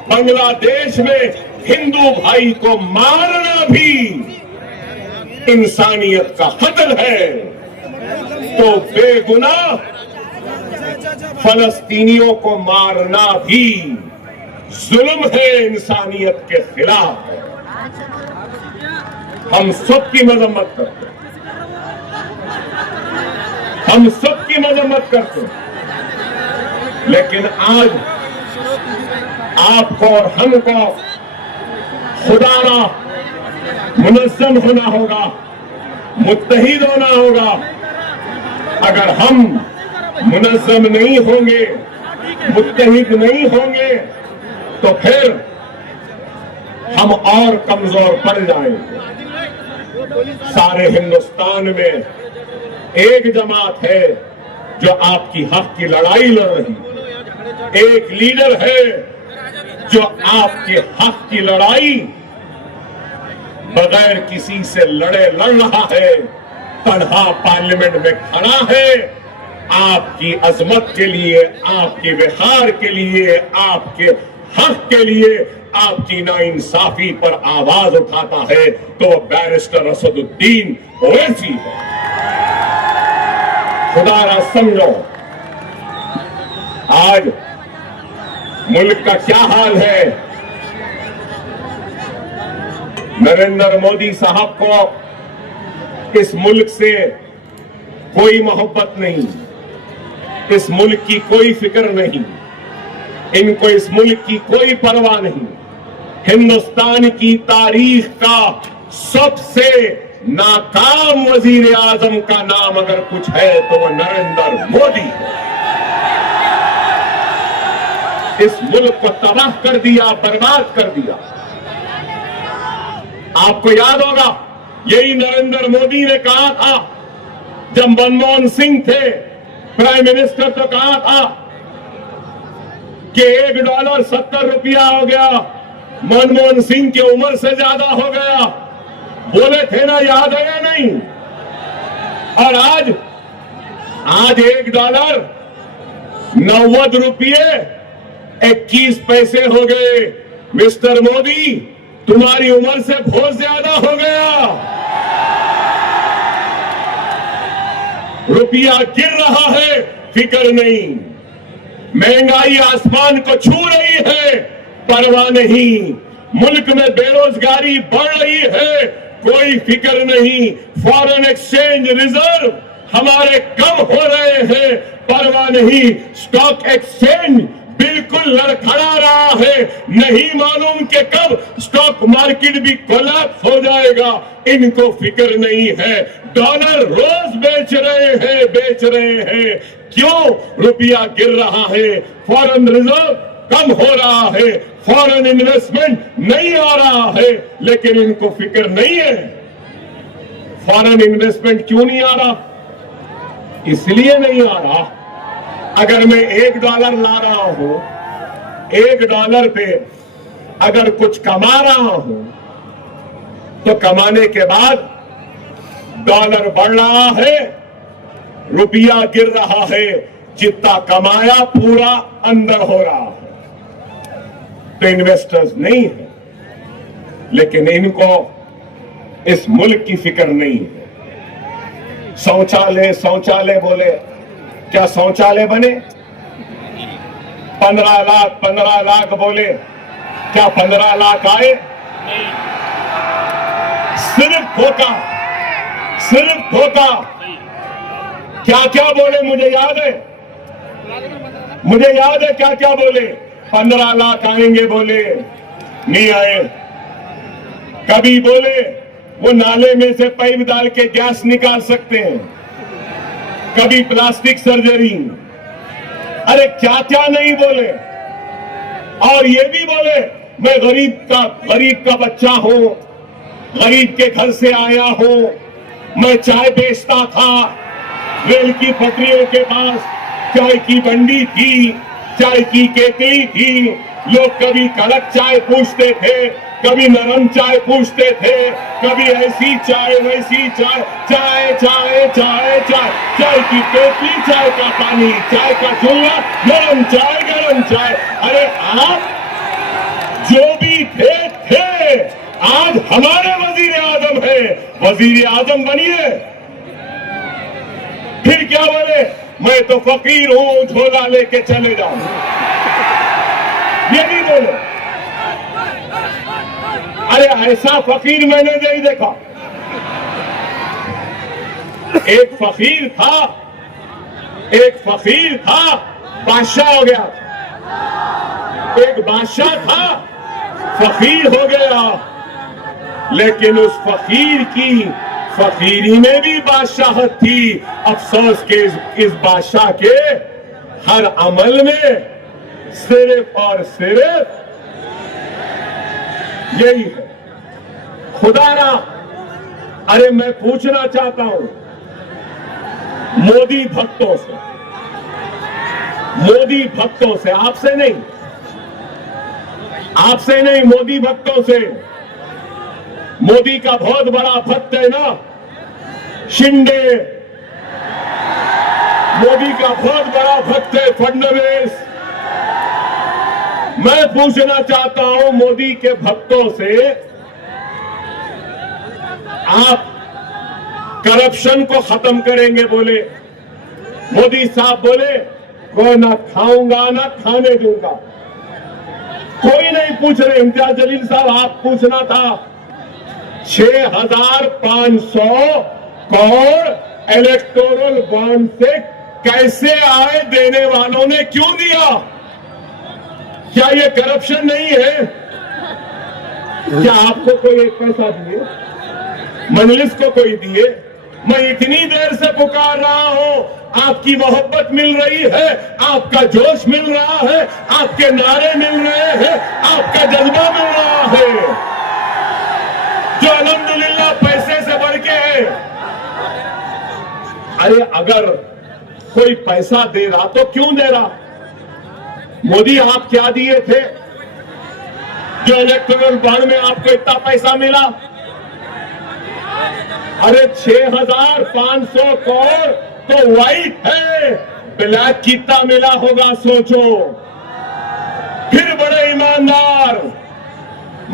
बांग्लादेश में हिंदू भाई को मारना भी इंसानियत का कत्ल है। तो बेगुनाह फलस्तीनियों को मारना भी जुल्म है, इंसानियत के खिलाफ है। हम सबकी मजम्मत करते हैं, हम सबकी मजम्मत करते हैं। लेकिन आज आपको और हमको खुदारा मुनज़्ज़म होना होगा, मुत्तहिद होना होगा। अगर हम मुनज़्ज़म नहीं होंगे, मुत्तहिद नहीं होंगे, तो फिर हम और कमजोर पड़ जाएंगे। सारे हिंदुस्तान में एक जमात है जो आपकी हक की लड़ाई लड़ रही है, एक लीडर है जो आपके हक की लड़ाई बगैर किसी से लड़ रहा है, तन्हा पार्लियामेंट में खड़ा है, आपकी अजमत के लिए, आपके विहार के लिए, आपके हक के लिए, आपकी नाइंसाफी पर आवाज उठाता है। तो बैरिस्टर असदुद्दीन ओवैसी है। खुदारा समझो, आज मुल्क का क्या हाल है। नरेंद्र मोदी साहब को इस मुल्क से कोई मोहब्बत नहीं, इस मुल्क की कोई फिक्र नहीं, इनको इस मुल्क की कोई परवाह नहीं। हिंदुस्तान की तारीख का सबसे नाकाम वजीर आजम का नाम अगर कुछ है तो वह नरेंद्र मोदी है। इस मुल्क को तबाह कर दिया, बर्बाद कर दिया। आपको याद होगा, यही नरेंद्र मोदी ने कहा था जब मनमोहन सिंह थे प्राइम मिनिस्टर, तो कहा था कि $1 ₹70 हो गया, मनमोहन सिंह की उम्र से ज्यादा हो गया। बोले थे ना, याद है या नहीं? और आज $1 ₹90.21 हो गए। मिस्टर मोदी, तुम्हारी उम्र से बहुत ज्यादा हो गया। रुपया गिर रहा है, फिक्र नहीं। महंगाई आसमान को छू रही है, परवाह नहीं। मुल्क में बेरोजगारी बढ़ रही है, कोई फिक्र नहीं। फॉरेन एक्सचेंज रिजर्व हमारे कम हो रहे हैं, परवाह नहीं। स्टॉक एक्सचेंज बिल्कुल लड़खड़ा रहा है, नहीं मालूम कि कब स्टॉक मार्केट भी कोलैप्स हो जाएगा, इनको फिक्र नहीं है। डॉलर रोज बेच रहे हैं। क्यों? रुपया गिर रहा है, फॉरेन रिजर्व कम हो रहा है, फॉरेन इन्वेस्टमेंट नहीं आ रहा है, लेकिन इनको फिक्र नहीं है। फॉरेन इन्वेस्टमेंट क्यों नहीं आ रहा? इसलिए नहीं आ रहा, अगर मैं $1 ला रहा हूं, $1 पे अगर कुछ कमा रहा हूं, तो कमाने के बाद डॉलर बढ़ रहा है, रुपया गिर रहा है, जितना कमाया पूरा अंदर हो रहा है। तो इन्वेस्टर्स नहीं है, लेकिन इनको इस मुल्क की फिक्र नहीं है। शौचालय बोले, क्या शौचालय बने? 15 लाख बोले, क्या 15 लाख आए? सिर्फ धोखा। क्या बोले? मुझे याद है क्या बोले। 15 लाख आएंगे बोले, नहीं आए। कभी बोले वो नाले में से पाइप डाल के गैस निकाल सकते हैं, कभी प्लास्टिक सर्जरी, अरे क्या नहीं बोले। और ये भी बोले मैं गरीब का बच्चा हूं, गरीब के घर से आया हूं, मैं चाय बेचता था, रेल की पटरियों के पास चाय की बंडी थी, चाय की केतली थी। लोग कभी कड़क चाय पूछते थे, कभी नरम चाय पूछते थे, कभी ऐसी चाय वैसी चाय, चाय की केतली, चाय का पानी, चाय का चूल्हा, गरम चाय। अरे आप जो भी थे आज हमारे वजीर आजम है, वजीर आजम बनिए। फिर क्या बोले? मैं तो फकीर हूं, झोला लेके चले जाऊं, ये भी बोले। अरे ऐसा फकीर मैंने नहीं देखा। एक फकीर था बादशाह हो गया, एक बादशाह था फकीर हो गया, लेकिन उस फकीर की फकीरी में भी बादशाहत थी। अफसोस के इस बादशाह के हर अमल में सिर्फ और सिर्फ यही है, खुदारा। अरे मैं पूछना चाहता हूं मोदी भक्तों से, आपसे नहीं, मोदी भक्तों से। मोदी का बहुत बड़ा भक्त है ना शिंदे, मोदी का बहुत बड़ा भक्त है फडणवीस। मैं पूछना चाहता हूं मोदी के भक्तों से, आप करप्शन को खत्म करेंगे बोले, मोदी साहब बोले को ना खाऊंगा ना खाने दूंगा। कोई नहीं पूछ रहे, इम्तियाज जलील साहब आप पूछना था 6,500 करोड़ इलेक्टोरल बॉन्ड से कैसे आए, देने वालों ने क्यों दिया? क्या ये करप्शन नहीं है? क्या आपको कोई एक पैसा दिए, मजलिस को कोई दिए? मैं इतनी देर से पुकार रहा हूं, आपकी मोहब्बत मिल रही है, आपका जोश मिल रहा है, आपके नारे मिल रहे हैं, आपका जज्बा मिल रहा है, जो अल्हम्दुलिल्लाह पैसे से बढ़ के है। अरे अगर कोई पैसा दे रहा तो क्यों दे रहा? मोदी आप क्या दिए थे जो इलेक्टोरल बॉन्ड में आपको इतना पैसा मिला? अरे 6,500 करोड़ तो व्हाइट है, ब्लैक कितना मिला होगा सोचो। फिर बड़े ईमानदार,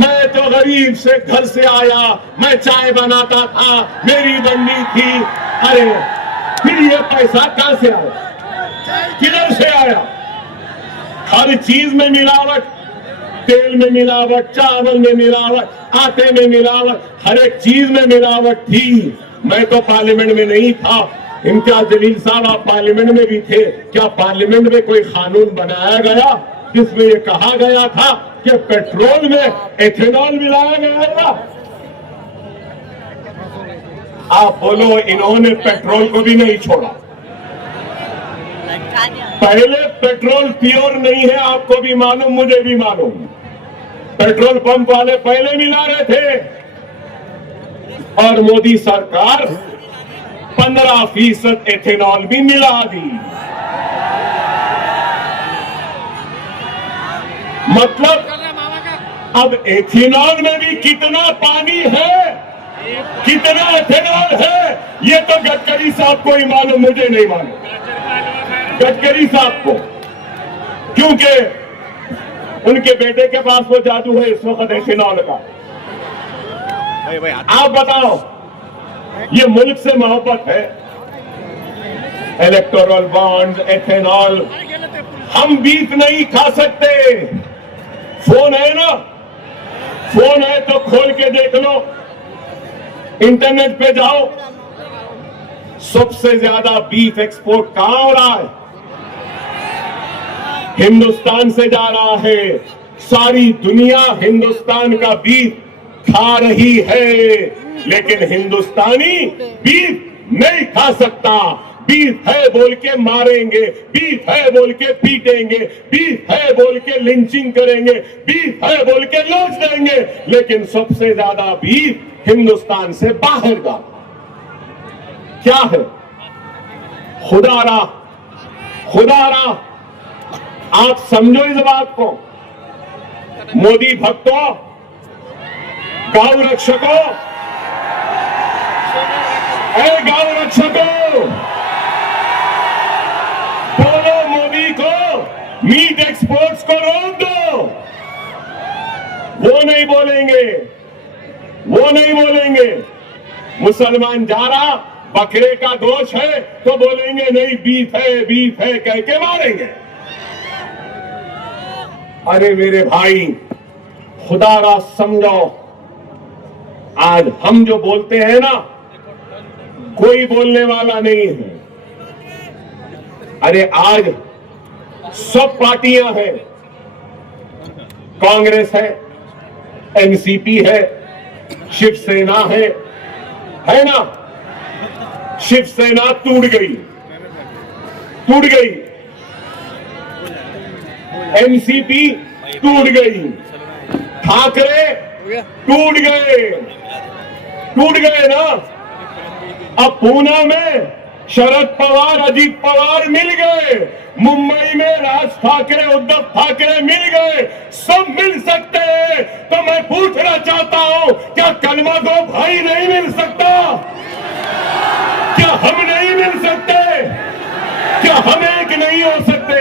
मैं तो गरीब से घर से आया, मैं चाय बनाता था, मेरी बंदी थी। अरे फिर ये पैसा कहां से आया, किधर से आया? हर चीज में मिलावट, तेल में मिलावट, चावल में मिलावट, आटे में मिलावट, हर एक चीज में मिलावट थी। मैं तो पार्लियामेंट में नहीं था, इम्तियाज जलील साहब आप पार्लियामेंट में भी थे। क्या पार्लियामेंट में कोई कानून बनाया गया जिसमें ये कहा गया था कि पेट्रोल में एथेनॉल मिलाया गया था? आप बोलो, इन्होंने पेट्रोल को भी नहीं छोड़ा। पहले पेट्रोल प्योर नहीं है, आपको भी मालूम, मुझे भी मालूम। पेट्रोल पंप वाले पहले मिला रहे थे और मोदी सरकार 15% एथेनॉल भी मिला दी। मतलब अब एथेनॉल में भी कितना पानी है, कितना एथेनॉल है, ये तो गडकरी साहब को ही मालूम, मुझे नहीं मालूम। गडकरी साहब को, क्योंकि उनके बेटे के पास वो जादू है इस वक्त एथेनॉल का। आप बताओ, ये मुल्क से मोहब्बत है? इलेक्टोरल बॉन्ड, एथेनॉल, हम बीफ नहीं खा सकते। फोन है ना, फोन है तो खोल के देख लो, इंटरनेट पे जाओ, सबसे ज्यादा बीफ एक्सपोर्ट कहां हो रहा है? हिंदुस्तान से जा रहा है। सारी दुनिया हिंदुस्तान का बीफ खा रही है, लेकिन हिंदुस्तानी बीफ नहीं खा सकता। बीफ है बोल के मारेंगे, बीफ है बोल के पीटेंगे, बीफ है बोल के लिंचिंग करेंगे, बीफ है बोल के लॉन्च देंगे, लेकिन सबसे ज्यादा बीफ हिंदुस्तान से बाहर का क्या है? खुदारा, खुदारा, आप समझो इस बात को। मोदी भक्तों, गौ रक्षकों, गौ रक्षकों, बोलो मोदी को मीट एक्सपोर्ट्स को रोक दो। वो नहीं बोलेंगे, वो नहीं बोलेंगे। मुसलमान जा रहा, बकरे का गोश्त है तो बोलेंगे नहीं बीफ है कह के मारेंगे। अरे मेरे भाई, खुदारा समझो, आज हम जो बोलते हैं ना, कोई बोलने वाला नहीं है। अरे आज सब पार्टियां हैं, कांग्रेस है, एनसीपी है, शिवसेना है ना। शिवसेना टूट गई, एनसीपी टूट गई, ठाकरे टूट गए ना। अब पूना में शरद पवार, अजीत पवार मिल गए, मुंबई में राज ठाकरे, उद्धव ठाकरे मिल गए, सब मिल सकते हैं। तो मैं पूछना चाहता हूं, क्या कलमा को भाई नहीं मिल सकता? क्या हम नहीं मिल सकते? क्या हम एक नहीं हो सकते?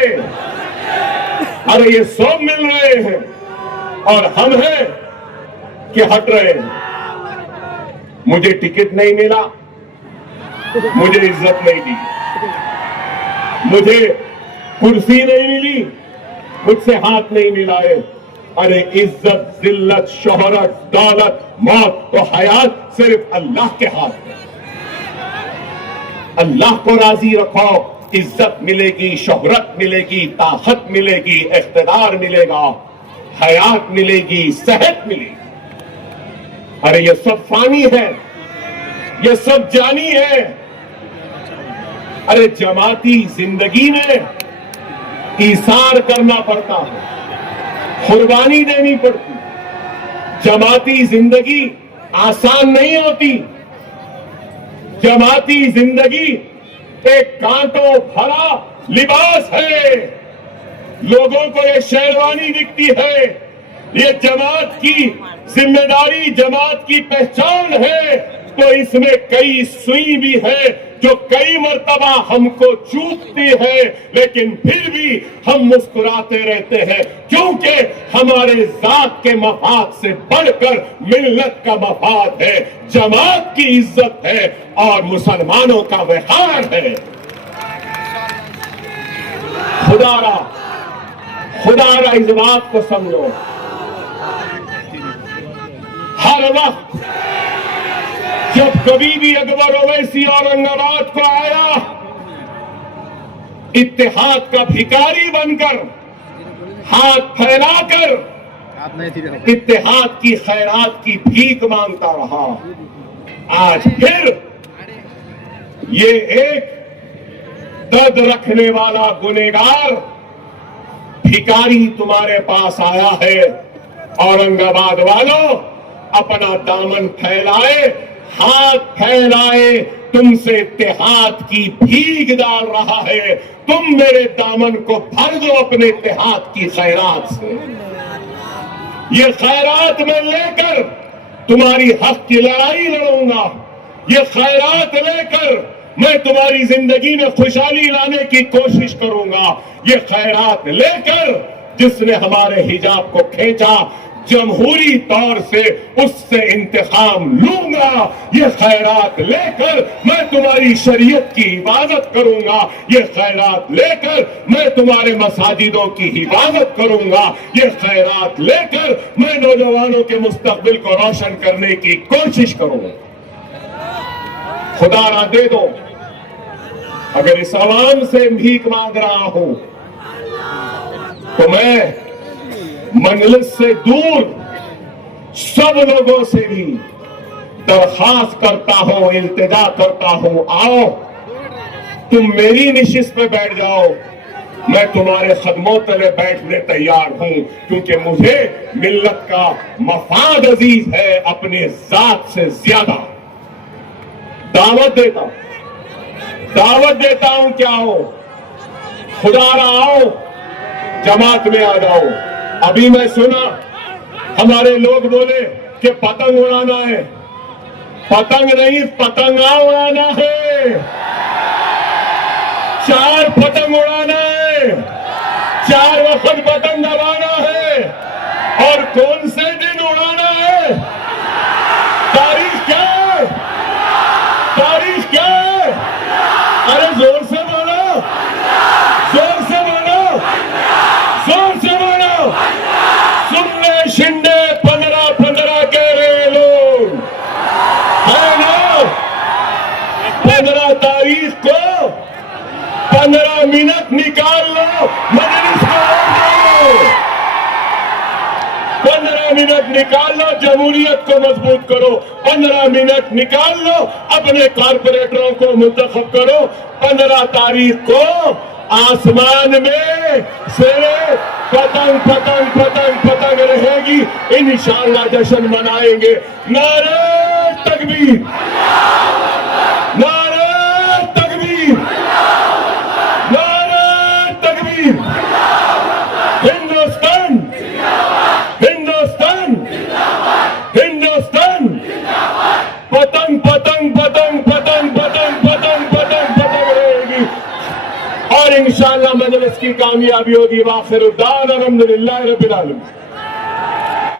अरे ये सब मिल रहे हैं और हम हैं कि हट रहे हैं। मुझे टिकट नहीं मिला, मुझे इज्जत नहीं दी, मुझे कुर्सी नहीं मिली, मुझसे हाथ नहीं मिलाए। अरे इज्जत, जिल्लत, शोहरत, दौलत, मौत तो हयात सिर्फ अल्लाह के हाथ में। अल्लाह को राजी रखो, इज्जत मिलेगी, शोहरत मिलेगी, ताकत मिलेगी, इख्तिदार मिलेगा, हयात मिलेगी, सेहत मिलेगी। अरे ये सब फानी है, ये सब जानी है। अरे जमाती जिंदगी में ईसार करना पड़ता है, कुर्बानी देनी पड़ती। जमाती जिंदगी आसान नहीं होती। जमाती जिंदगी एक कांटों भरा लिबास है। लोगों को ये शेरवानी दिखती है, ये जमात की जिम्मेदारी, जमात की पहचान है। तो इसमें कई सुई भी है जो कई मर्तबा हमको चूकती है, लेकिन फिर भी हम मुस्कुराते रहते हैं, क्योंकि हमारे जात के मफाद से बढ़कर मिल्लत का मफाद है, जमात की इज्जत है और मुसलमानों का वक़ार है। खुदारा इस बात को समझो। हर वक्त जब कभी भी अकबर ओवैसी औरंगाबाद को आया, इत्तेहाद का भिखारी बनकर, हाथ फैलाकर इत्तेहाद की खैरात की भीख मांगता रहा। आज फिर ये एक दर्द रखने वाला गुनहगार भिखारी तुम्हारे पास आया है। औरंगाबाद वालों, अपना दामन फैलाए, हाथ फैलाए, तुमसे इत्तेहाद की भीख डाल रहा है। तुम मेरे दामन को भर दो अपने इत्तेहाद की खैरात से। ये खैरात मैं लेकर तुम्हारी हक की लड़ाई लड़ूंगा। ये खैरात लेकर मैं तुम्हारी जिंदगी में खुशहाली लाने की कोशिश करूंगा। ये खैरात लेकर जिसने हमारे हिजाब को खींचा, जमहूरी तौर से उससे इंतकाम लूंगा। ये खैरात लेकर मैं तुम्हारी शरीयत की हिफाजत करूंगा। ये खैरात लेकर मैं तुम्हारे मसाजिदों की हिफाजत करूंगा। ये खैरात लेकर मैं नौजवानों के मुस्तकबिल को रोशन करने की कोशिश करूंगा। खुदारा दे दो, अगर इस आवाम से भीख मांग रहा हूं तो मैं मंजलिस से दूर सब लोगों से भी दरखास्त करता हूं, इल्तिजा करता हूं, आओ तुम मेरी निशिस्त पे बैठ जाओ, मैं तुम्हारे खदमों तले बैठने तैयार हूं, क्योंकि मुझे मिल्लत का मफाद अजीज है अपने जात से ज्यादा। दावत देता हूं क्या हो, खुदारा आओ, जमात में आ जाओ। अभी मैं सुना हमारे लोग बोले कि पतंग उड़ाना है। पतंग नहीं, पतंगा उड़ाना है। 4 पतंग उड़ाना है, 4 वक्त पतंग दबाना है। और कौन से दिन उड़ाना है? तारीख क्या है? तारीख क्या है? अरे जोर से बोलो, जोर से बोलो, जोर से बोलो। सुनने शिंदे 15-15 कह रहे लोग है ना? 15 मिनट निकाल लो, मजलिस को वोट दो। 15 मिनट निकाल लो, जमहूरियत को मजबूत करो। 15 मिनट निकाल लो, अपने कारपोरेटरों को मुंतखब करो। 15 तारीख को आसमान में से पतंग पतंग पतंग पतंग रहेगी, इंशाअल्लाह जश्न मनाएंगे। नारे तकबीर, नारे तकबीर, नारे तकबीर। हिंदुस्तान, हिंदुस्तान, हिंदुस्तान। पतंग पतंग पतंग पतंग पतंग पतंग पतंग पतंग रहेगी और इंशाअल्लाह मजलिस की कामयाबी होगी। वाखिर दान अल्हम्दुलिल्लाह रब्बिल आलमीन।